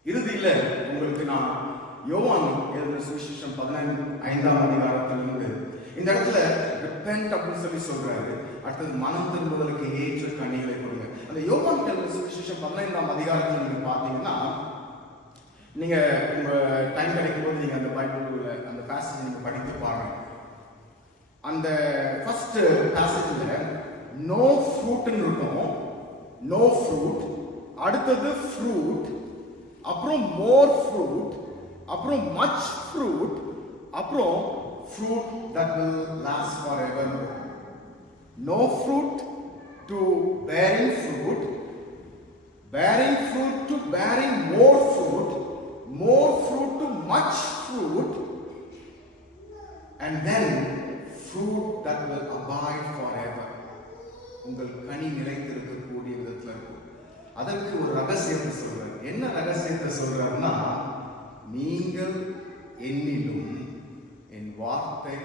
இறுதியில உங்களுக்கு நான் யோவான் எழுதின சுவிசேஷம் 15ஆம் அதிகாரத்திலிருந்து இந்த இடத்துல repent அப்படின்னு சொல்றாரு. அடுத்தது மனம் திரும்புவதற்கு ஏற்ற கனிகளை கொடுங்க. அந்த யோவான் எழுதின சுவிசேஷம் 15ஆம் அதிகாரத்தில் நீங்க பார்த்தீங்கன்னா, நீங்க உங்க டைம் கிடைக்கும் போது நீங்க அந்த பைபிள்ல அந்த பேசேஜ் நீங்க படித்து பாருங்க. அந்த ஃபர்ஸ்ட் பேசேஜ்ல நோ ஃப்ரூட்னு இருக்கும், நோ ஃப்ரூட், அடுத்தது ஃப்ரூட், அப்புறம் மோர் ஃப்ரூட், அப்புறம் மச் ஃப்ரூட், அப்புறம் fruit that will last forever. No fruit to bearing fruit, bearing fruit to bearing more fruit, more fruit to much fruit, and then fruit that will abide forever. உங்கள் கனி நிலைத்திருக்கக்கூடிய விதத்தில் இருக்கும். அதற்கு ஒரு ரகசியத்தை சொல்றார். என்ன ரகசியத்தை சொல்றாருன்னா, நீங்கள் என்னிலும் என் வார்த்தை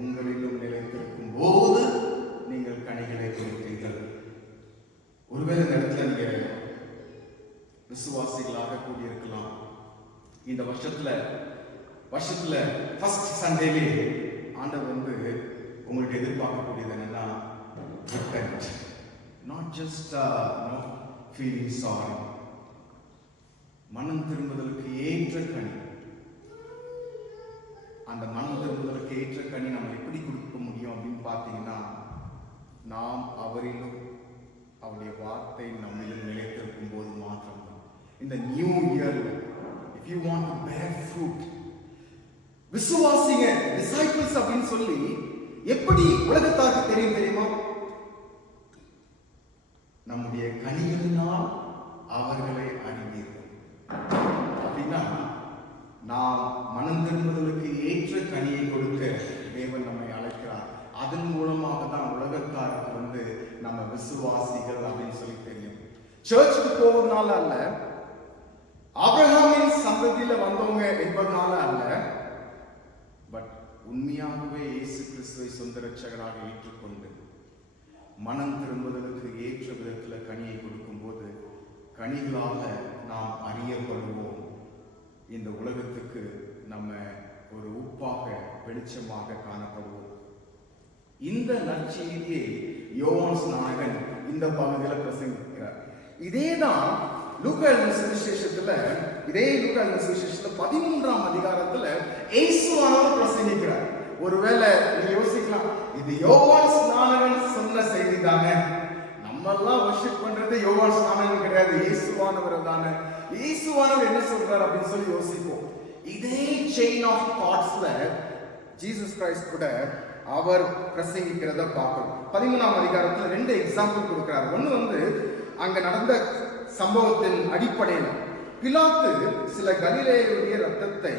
உங்களிலும் நிலைத்திருக்கும் போது நீங்கள் கனிகளை கொடுப்பீர்கள். ஒருவேளை இந்த இடத்துல நீங்க விசுவாசிகளாக கூடியிருக்கலாம். இந்த வருஷத்துல ஃபர்ஸ்ட் சண்டேலே ஆண்டவர் உங்களுக்கு எதிர்பார்க்கக்கூடியது என்னன்னா, repent, not just feeling sorry. மனம் திரும்புதலுக்கு ஏற்ற கனி. அந்த மனம் திரும்புதலுக்கு ஏற்ற கனி நம்ம எப்படி கொடுக்க முடியும் அப்படின்னு பார்த்தீங்கன்னா, நாம் அவரிலும் அவருடைய வார்த்தை நம்மிலும் நிலைத்திருக்கும் போது மாத்திரம்தான். இந்த நியூ இயர்ல if you want to bear fruit, விசுவாசிங்க டிசைபிள்ஸ் அப்படின்னு சொல்லி எப்படி உலகத்தாருக்கு தெரியுமா? நம்முடைய கனிகளினால் அவர்களை அறிவீர்கள். அப்படின்னா நாம் மனம் திரும்புதலுக்கு ஏற்ற கனியை கொடுக்க தேவன் நம்மை அழைக்கிறார். அதன் மூலமாக தான் உலகத்தாருக்கு நம்ம விசுவாசிகள் அப்படின்னு சொல்லி தெரியும். சர்ச்சுக்கு போவதனால அல்ல, ஆபிரகாமின் சந்ததியில வந்தவங்க என்பதனால அல்ல, பட் உண்மையாகவே இயேசு கிறிஸ்துவை சொந்த ரட்சகராக ஏற்றுக்கொண்டு மனம் திரும்புதலுக்கு ஏற்ற விதத்துல கனியை கொடுக்கும் போது கனிகளால நாம் அறியப்படுவோம். இந்த உலகத்துக்கு நம்ம ஒரு உப்பாக வெளிச்சமாக காணப்படுவோம். இந்த நற்செய்தியை யோவான் ஸ்நானகன் இந்த பகுதியில் பிரசங்கிக்கிறார். இதேதான் லூக்கா எழுதின சுவிசேஷத்துல 13ஆம் அதிகாரத்துல இயேசுவானவர் பிரசங்கிக்கிறார். ஒருவேளை நீங்க யோசிக்கலாம், இது யோவான் ஸ்நானகன் சொன்ன செய்தி தானே, நம்ம எல்லாம் வர்ஷிப் பண்றது யோவான் ஸ்நானகன் கிடையாது, இயேசுவானவர் தானே, இயேசுவானவர் என்ன சொல்றார் அப்படின்னு சொல்லி யோசிப்போம். இதே செயின் ஆஃப் தாட்ஸ்ல ஜீசஸ் கிரைஸ்ட் கூட அவர் பிரசங்கிக்கிறத பார்க்கணும். 13ஆம் அதிகாரத்துல 2 எக்ஸாம்பிள் கொடுக்கிறார். ஒண்ணு அங்க நடந்த சம்பவத்தின் அடிப்படையில் பிலாத்து சில கலிலேயருடைய ரத்தத்தை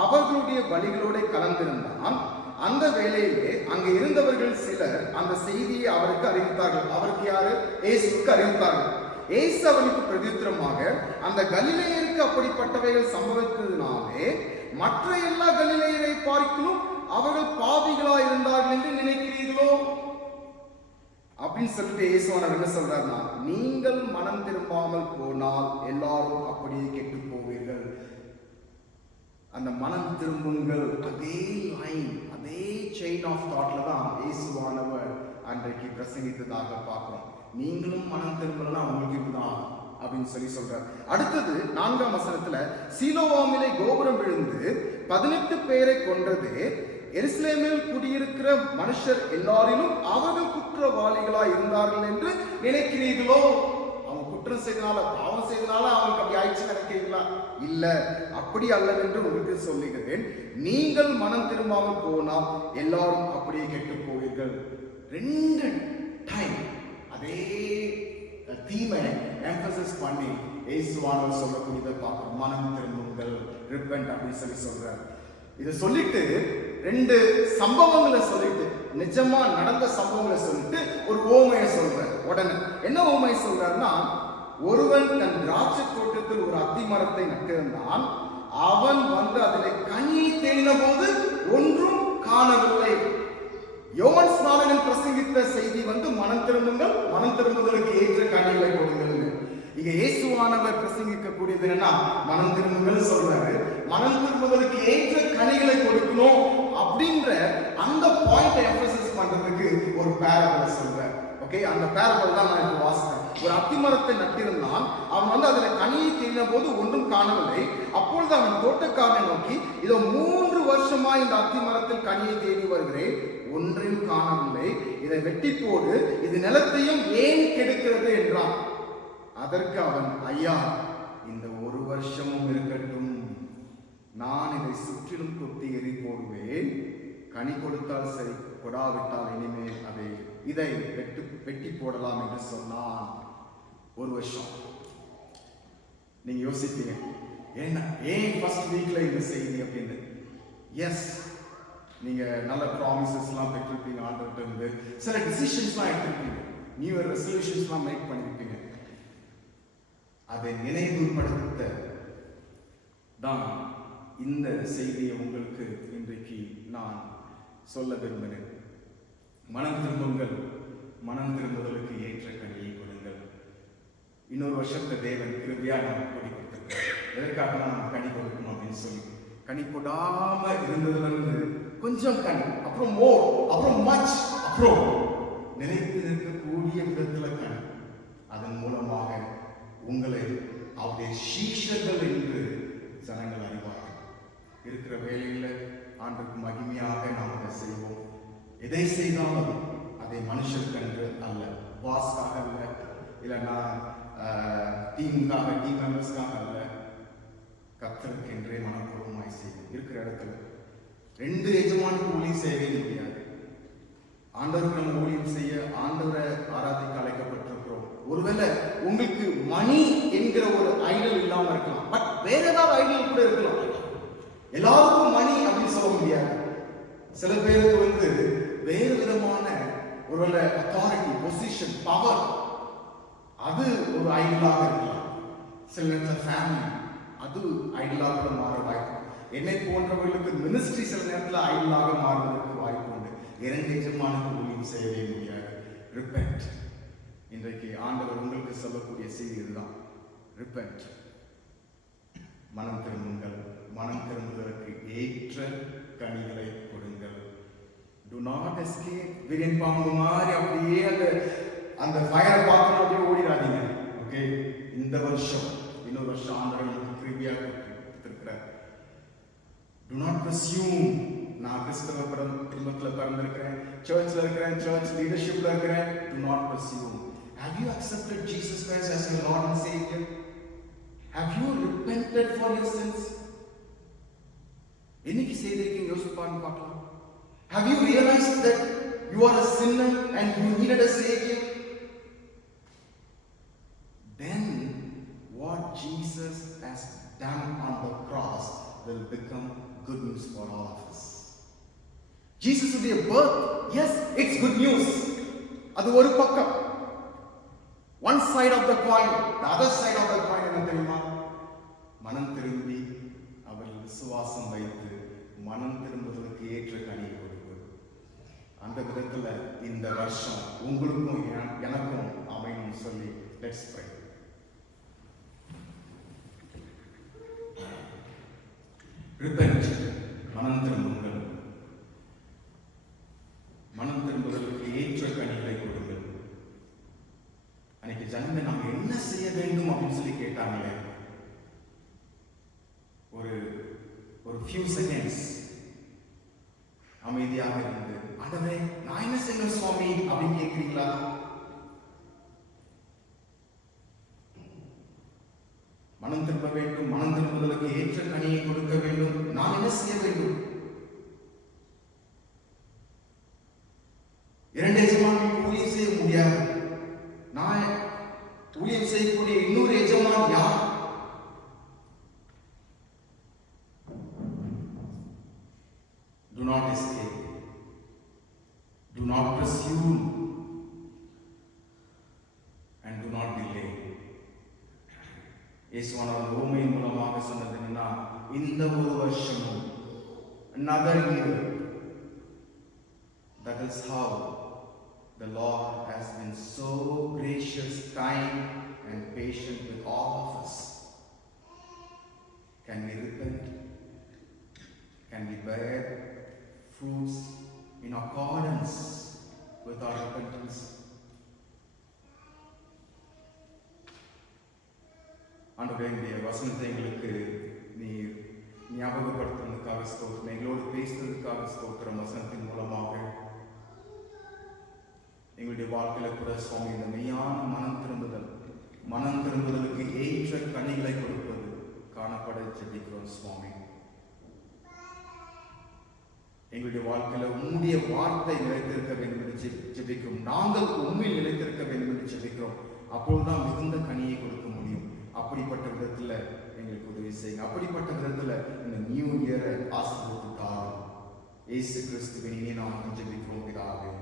அவர்களுடைய பலிகளோட கலந்திருந்தான். அந்த வேளையிலே அங்க இருந்தவர்கள் சிலர் அந்த செய்தியை அவருக்கு அறிவித்தார்கள். அவருக்கு யாரு? இயேசுவுக்கு அறிவித்தார்கள். இயேசு அவனுக்கு பிரதித்திரமாக, அந்த கலிலேயருக்கு அப்படிப்பட்டவைகள் சம்பவித்ததினாலே மற்ற எல்லா கலிலேயரை பார்க்கிலும் அவர்கள் பாவிகளா இருந்தார்கள் என்று நினைக்கிறீர்களோ அப்படின்னு சொல்லிட்டு இயேசுவானவர் என்ன சொல்றாருன்னா, நீங்கள் மனம் திரும்பாமல் போனால் எல்லாரும் அப்படியே கெட்டு போவீர்கள். அந்த மனம் திரும்புங்கள், அதே லைன், அதே செயின் ஆஃப் தாட்ல தான் இயேசுவானவர் அன்றைக்கு பிரசங்கித்ததாக பார்க்கிறோம். நீங்களும் மனம் திரும்பலன்னா உங்களுக்கு இதுதான் அப்படின்னு சொல்றார். அடுத்தது 4ஆம் வசனத்துல, சீலோவாமிலே கோபுரம் விழுந்து 18 பேரை கொன்றது எருசலேமில் குடியிருக்கிற மனுஷர் எல்லாரிலும் அவர்கள் குற்றவாளிகளாய் இருந்தார்கள் என்று நினைக்கிறீர்களோ? அவங்க குற்றம் செய்தனால, பாவம் செய்தனால அவங்களுக்கு அப்படி ஆயிடுச்சு நினைக்கிறீங்களா? இல்ல, அப்படி அல்லவென்று உங்களுக்கு சொல்லுகிறேன். நீங்கள் மனம் திரும்பாமல் போனால் எல்லாரும் அப்படியே கெட்டு போவீர்கள். 2 டைம் அதே தீமை எம்பசிஸ் பண்ணி இயேசுவானவர் சொல்லக்கூடியதை பார்க்கிறோம். மனம் திரும்புங்கள், ரிப்பெண்ட் அப்படின்னு சொல்றார். இதை சொல்லிட்டு 2 சம்பவங்களை சொல்லிட்டு, நிஜமா நடந்த சம்பவங்களை சொல்லிட்டு ஒரு ஓமையை சொல்றார். உடனே என்ன ஓமையை சொல்றாருன்னா, ஒருவன் தன் திராட்சை தோட்டத்தில் ஒரு அத்தி மரத்தை நட்டிருந்தான். அவன் வந்து அதில் கனியை தேடின போது ஒன்றும் காணவில்லை. யோவான் ஸ்நானகன் பிரசங்கித்த செய்தி வந்து மனம் திரும்புங்கள், மனம் திரும்புதலுக்கு ஏற்ற கனிகளை கொடுங்கள். இங்க இயேசுவானவர் பிரசங்கிக்க கூடியது என்னன்னா, மனம் திரும்புங்கள் சொல்றாரு. மனம் திரும்புதலுக்கு ஏற்ற கனிகளை கொடுக்கணும் அப்படின்ற அந்த பாயிண்ட் எம்பசிஸ் பண்றதுக்கு ஒரு பேரபிளை சொல்றாரு. ஓகே, அந்த பேரபிள் தான் நான் இப்போ வாசித்தேன். ஒரு அத்தி மரத்தை நட்டிருந்தான். அவன் வந்து அதுல கனியை தேடின போது ஒன்றும் காணவில்லை. அப்பொழுது அவன் தோட்டக்காரனை நோக்கி, இதோ 3 வருஷமா இந்த அத்தி மரத்தில் கனியை தேடி வருகிறேன், ஒன்றையும் காணவில்லை. இதை வெட்டி போடு, இது நிலத்தையும் ஏன் கெடுக்கிறது என்றான். அதற்கு அவன், ஐயா, இந்த 1 வருஷமும் இருக்கட்டும், நான் இதை சுற்றிலும் கொத்தி எரி போடுவேன். கனி கொடுத்தால் சரி, கொடாவிட்டால் இனிமேல் இதை வெட்டி போடலாம் என்று சொன்னான். 1 வருஷம். நீங்க யோசிப்பீங்க, ஏன் ஃபர்ஸ்ட் வீக்ல இந்த செய்தி அப்படின்னு. எஸ், நீங்க நல்ல ப்ராமிசஸ்லாம் பெற்றிருப்பீங்க ஆண்டவர்கிட்ட இருந்து, சில டிசிஷன்ஸ்லாம் எடுத்திருப்பீங்க, நியூ இயர் ரெசல்யூஷன்ஸ்லாம் மேக் பண்ணிருப்பீங்க. அதை நினைவுபடுத்த தான் இந்த செய்தியை உங்களுக்கு இன்றைக்கு நான் சொல்ல விரும்பினேன். மனம் திரும்புங்கள், மனம் திரும்புதலுக்கு ஏற்ற கனியை கொடுங்கள். இன்னொரு வருஷத்தை தேவன் கிருபையா நமக்கு கொடி கொடுத்திருக்கார். எதற்காக நம்ம கனி கொடுக்கணும் அப்படின்னு சொல்லி, கனி கொடாம இருந்ததுல இருந்து கொஞ்சம் கனி, அப்புறம் மோர், அப்புறம் மச், அப்புறம் நிலைத்து நிற்கக்கூடிய விதத்துல கனி. அதன் மூலமாக உங்களை அவருடைய சீஷர்கள் என்று ஜனங்கள் அறிவார்கள். இருக்கிற வேலையில ஆண்டுக்கு மகிமையாக நாம் அதை செய்வோம். எதை செய்தாலும் அதை மனுஷருக்கென்று அல்ல, பாஸ்க்காக அல்ல, இல்லைன்னா டீமுக்காக, டீம் மெம்பர்ஸ்க்காக அல்ல, கர்த்தருக்கு என்றே மனப்பூர்வமாய் செய்வோம். இருக்கிற இடத்துல 2 எஜமானுக்கு ஊழியம் செய்யவே முடியாது. ஆண்டவருக்கு நம்ம ஊழியம் செய்ய, ஆண்டவரை ஆராதிக்க அழைக்கப்பட்டிருக்கிறோம். ஒருவேளை உங்களுக்கு மணி என்கிற ஒரு ஐடல் இல்லாம இருக்கலாம், பட் வேற ஏதாவது ஐடல் கூட இருக்கலாம். எல்லாருக்கும் மணி அப்படின்னு சொல்ல முடியாது. சில பேருக்கு வந்து வேறு விதமான ஒருவேளை அத்தாரிட்டி, பொசிஷன், பவர், அது ஒரு ஐடலாக இருக்கலாம். சில நேரத்தில் ஃபேமிலி, அது ஐடலாக கூட மாற வாய்ப்பு. என்னை போன்றவர்களுக்கு மினிஸ்ட்ரி சில நேரத்தில் ஐடலாக மாறுவதற்கு வாய்ப்பு உண்டு. 2 எஜமானுக்கு ஊழியம் செய்யவே முடியாது. ரிப்பெண்ட். இன்றைக்கு ஆண்டவர் உங்களுக்கு சொல்லக்கூடிய செய்தி இதுதான். ரிப்பெண்ட், மனம் திரும்புங்கள், மனம் திரும்புவதற்கு ஏற்ற கனிகளை கொடுங்கள். To not escape. விரியன் பாம்பு மாதிரி அப்படியே அந்த ஃபயரை பார்க்கணும் அப்படியே ஓடிடாதீங்க. ஓகே, இந்த வருஷம், இன்னொரு வருஷம் ஆண்டவர் நமக்கு கிருபையாக கொடுத்திருக்கிறார். டு நாட் பிரஸ்யூம், நான் கிறிஸ்தவ குடும்பத்தில் பிறந்திருக்கிறேன், சர்ச்சில் இருக்கிறேன், சர்ச் லீடர்ஷிப்ல இருக்கிறேன். Do not presume. Have you accepted Jesus Christ as your Lord and Savior? Have you repented for your sins? என்னைக்கு செய்திருக்கீங்க யோசிச்சு பாருங்க பார்க்கலாம். Have you realized that you are a sinner and you needed a Savior? Then what Jesus has done on the cross will become good news for all of us. Jesus உடைய birth, yes, it's good news. அது ஒரு பக்கம். One side of the coin, the other side of the coin என்ன தெரியுமா? மனம் திரும்பி அவர்கள் விசுவாசம் வைத்து மனம் திரும்புவதற்கு ஏற்ற கனியை கொடுப்பது. அந்த விதத்துல இந்த வருஷம் உங்களுக்கும் எனக்கும் அமையும் சொல்லி let's pray. Repent, மனம் திரும்புங்கள். மனம் திரும்புவதற்கு ஏற்ற கனி கேட்டாங்களே, ஒரு ஒரு few seconds அமைதியாக இருந்து, ஆண்டவரே நான் என்ன செய்யணும் சுவாமி அப்படின்னு கேட்கிறீங்களா? மனம் திரும்ப வேண்டும், மனம் திரும்புதலுக்கு ஏற்ற கனியை கொடுக்க வேண்டும், நான் என்ன செய்ய வேண்டும்? 2 எஜமான் ஊழியம் செய்ய முடியாது. நான் ஊழியம் செய்யக்கூடிய இன்னொரு எஜமான் யார்? Do not escape. Do not pursue. And do not delay. இயேசுவானவர் ரோமையின் மூலமாக சொன்னது என்னன்னா, இந்த ஒரு வருஷமும் another year, that is how the Lord has been so gracious, kind and patient with all of us. Can we repent? Can we bear fruits in accordance with our repentance? ஆண்டவரே, வசனத்தை எங்களுக்கு நீர் ஞாபகப்படுத்துவதற்காக ஸ்தோத்திரம், எங்களோடு பேசுவதற்காக ஸ்தோத்திரம். வசனத்தின் மூலமாக எங்களுடைய வாழ்க்கையில கூட சுவாமி இந்த மெய்யான மனம் திரும்புதலுக்கு ஏற்ற கனிகளை கொடுப்பது காணப்பட ஜெபிக்கிறோம் சுவாமி. எங்களுடைய வாழ்க்கையில உம்முடைய வார்த்தை நிலைத்திருக்க வேண்டும் என்று ஜெபிக்கிறோம். நாங்கள் உண்மையில் நிலைத்திருக்க வேண்டும் என்று ஜெபிக்கிறோம். அப்பொழுதுதான் மிகுந்த கனியை கொடுக்க முடியும். அப்படிப்பட்ட விதத்துல எங்களுக்கு உதவி செய்யுங்க. அப்படிப்பட்ட விதத்துல இந்த நியூ இயரை ஆசீர்வதித்து தாரும். இயேசு கிறிஸ்துவின் இனிய நாமத்தில் ஜெபிக்கிறோம் பிதாவே.